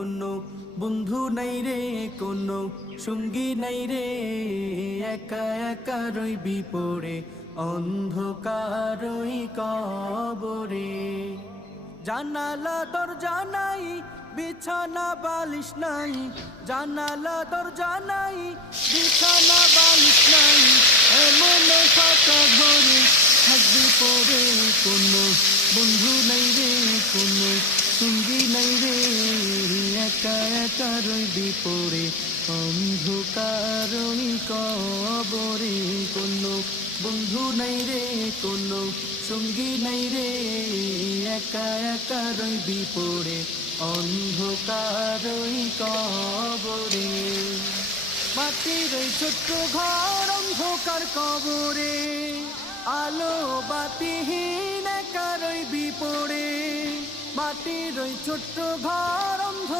কোনো বন্ধু নাই রে, কোনো সঙ্গী নাই রে, একা একা রইবি পড়ে অন্ধকারই কবরে। জানালা দরজা নাই, বিছানা বালিশ নাই, জানালা দরজা নাই, বিছানা বালিশ নাই, এমন ফাঁকা ঘরে থাকবি পড়ে কোনো বন্ধু নাই রে, কোনো সঙ্গী নাই রে, একা একা রইবি পড়ে অন্ধকারই কবরে। কোনো বন্ধু নাই রে, কোনো সঙ্গী নাই রে, একা একা রইবি পড়ে অন্ধকারই কবরে। মাটির ওই ছোট্ট ঘর অন্ধকার কবরে, আলো বাতিহীন একা রইবি পড়ে। মাটির ওই ছোট্ট ঘর অন্ধকার